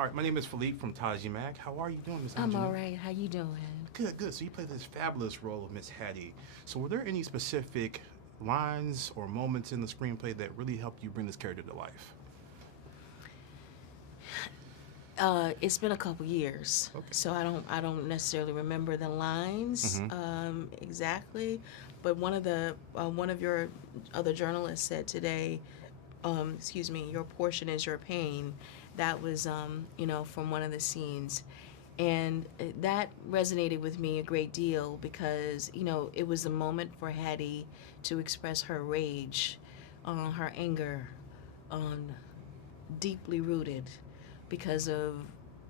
All right, my name is Philippe from Taji Mac. How are you doing, Miss I'm Aunjanue? all right. How you doing? Good, good. So you played this fabulous role of Miss Hattie. So were there any specific lines or moments in the screenplay that really helped you bring this character to life? It's been a couple years, Okay. so I don't necessarily remember the lines Mm-hmm. exactly. But one of your other journalists said today, excuse me, your portion is your pain. That was from one of the scenes, and that resonated with me a great deal because it was a moment for Hattie to express her rage, her anger, deeply rooted because of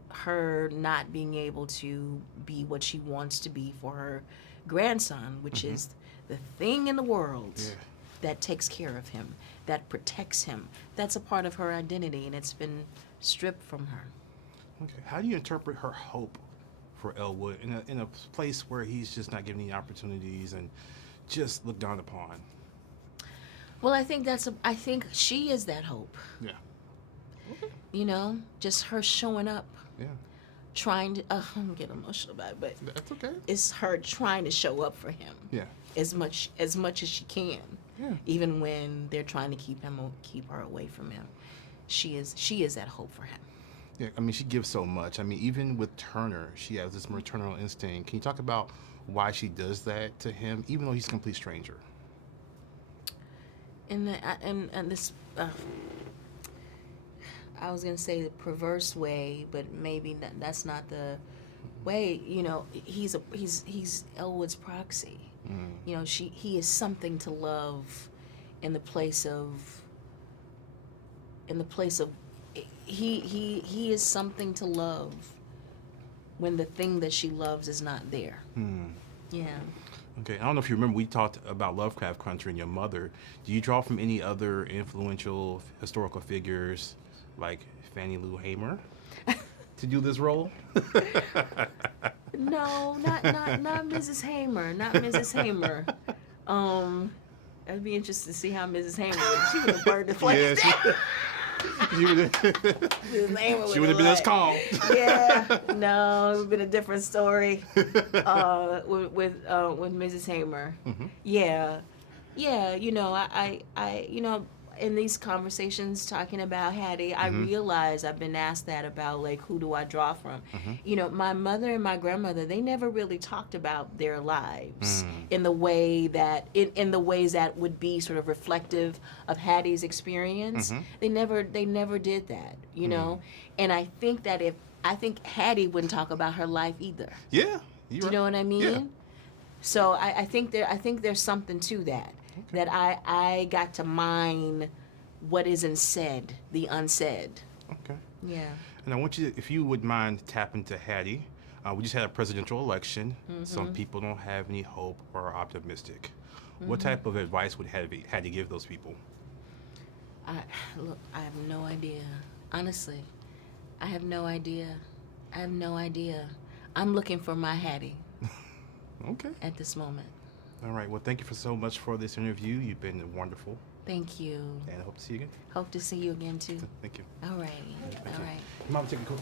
her not being able to be what she wants to be for her grandson, which Mm-hmm. is the thing in the world Yeah. that takes care of him, that protects him. That's a part of her identity, and it's been stripped from her. Okay. How do you interpret her hope for Elwood in a place where he's just not given any opportunities and just looked down upon? Well, I think she is that hope. Yeah. Just her showing up, Yeah. trying to. I'm getting emotional about it, but That's okay. it's her trying to show up for him Yeah. as much as she can, Yeah. even when they're trying to keep her away from him. She is that hope for him. Yeah, I mean, she gives so much. I mean, even with Turner, she has this maternal instinct. Can you talk about why she does that to him, even though he's a complete stranger? And this, I was gonna say the perverse way, but maybe that's not the way. He's Elwood's proxy. He is something to love in the place of he is something to love when the thing that she loves is not there. Yeah. Okay, I don't know if you remember, we talked about Lovecraft Country and your mother. Do you draw from any other influential historical figures like Fannie Lou Hamer to do this role? No, not Mrs. Hamer. Not Mrs. Hamer. I'd be interested to see how Mrs. Hamer she would have burned the place Yeah, down. she would Mrs. Hamer she would have been as like, calm. Yeah, no, it would have been a different story with Mrs. Hamer. Mm-hmm. Yeah, yeah. I in these conversations talking about Hattie, I realize I've been asked that about like who do I draw from. My mother and my grandmother, they never really talked about their lives in the way that in the ways that would be sort of reflective of Hattie's experience. They never did that, And I think that I think Hattie wouldn't talk about her life either. Yeah. Do you know what I mean? Yeah. So I think there's something to that. That I got to mine what isn't said, the unsaid. Okay. Yeah. And I want you, if you would mind tapping to Hattie. We just had a presidential election. Some people don't have any hope or are optimistic. What type of advice would Hattie give those people? I have no idea. Honestly, I have no idea. I'm looking for my Hattie Okay. at this moment. All right. Well, thank you so much for this interview. You've been wonderful, Thank you. and I hope to see you again. Hope to see you again too. Thank you. All righty. All right. Mom, take a